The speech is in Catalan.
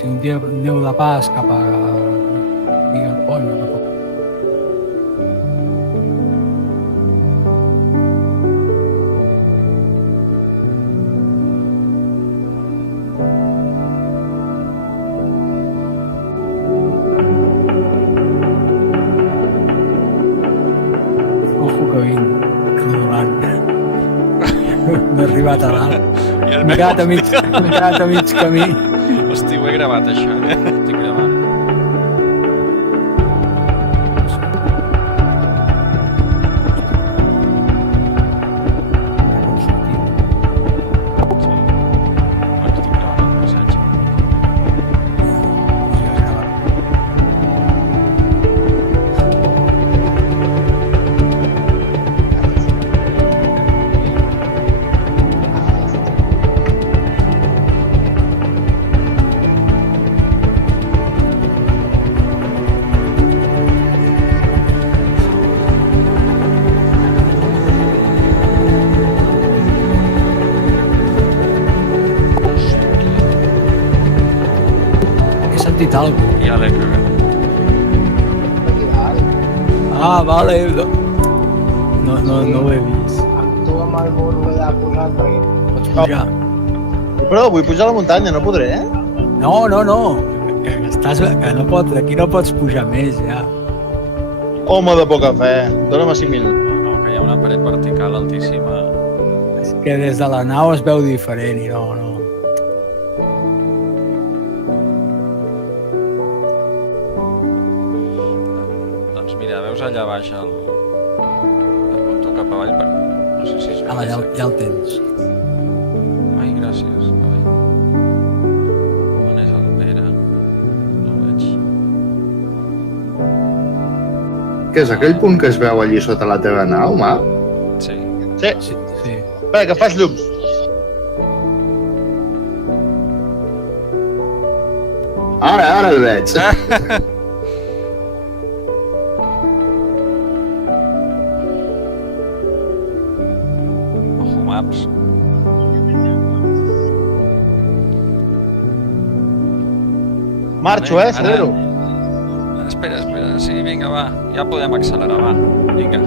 si un dia aneu de pas cap a Villarpont, no? Ojo que vinc rodolant. No he arribat a dalt. M'he quedat a mig camí. Hosti, ho he gravat, això, Estic gravant. Sí. Bueno, estic gravant el passatge. He sentit alguna cosa. Ja l'he cagat. Ah, vale. No ho he vist. Amb tu amb el burro allà posat perquè... Pots pujar. Però vull pujar a la muntanya, no podré, eh? No. Que no pots, aquí no pots pujar més, ja. Home de poca fe. Dóna'm 5 minuts. No, que hi ha una paret vertical altíssima. És que des de la nau es veu diferent i no. Doncs mira, veus allà baix el... Apunto cap avall per... No sé si es veu. Ah, ja el tens. Ai, gràcies. Ai. On és el Pere? No el veig. Què és aquell punt que es veu allí sota la teva nau, Marc? Sí. Sí. Sí. Espera, que faig llums. Ara el veig. Ojo Maps. Marxo, Ara- Cedero. Espera. Sí, vinga, va. Ja podem accelerar, va. Vinga.